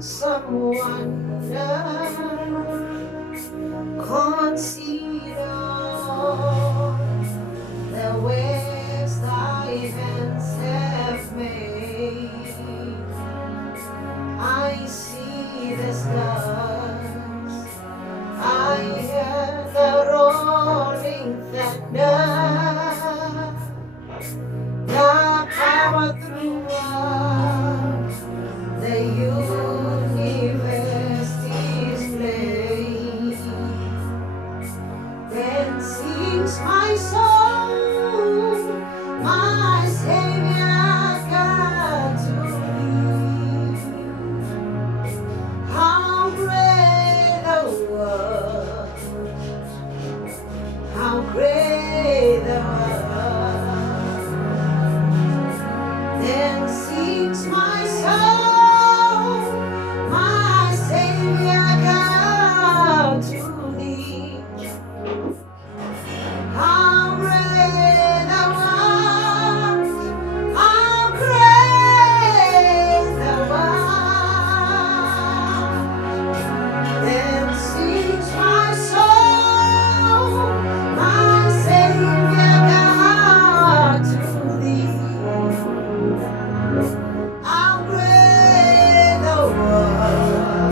Some wonder, consider the ways thy hands have made. I see the stars, I hear the rolling thunder, the power throughout the universe displays. Then sings my soul, my Savior God to me. How great the world, how great the world. Then sings my soul, my Savior God to thee. How great thou art, how great thou art. Then sings my soul, my Savior God to thee. How great thou art, how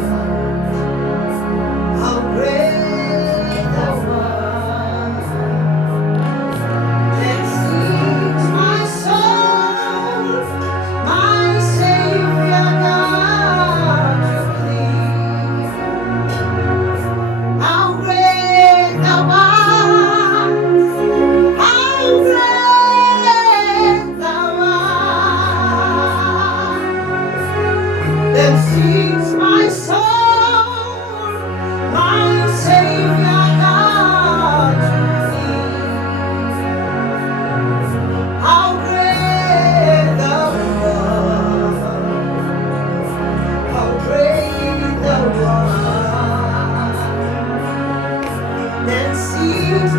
great thou art. Then sings my soul, my Savior God to thee. How great thou art, how great thou art. Then sings my soul, my Savior God to thee. How great thou art, how great thou art. Then sings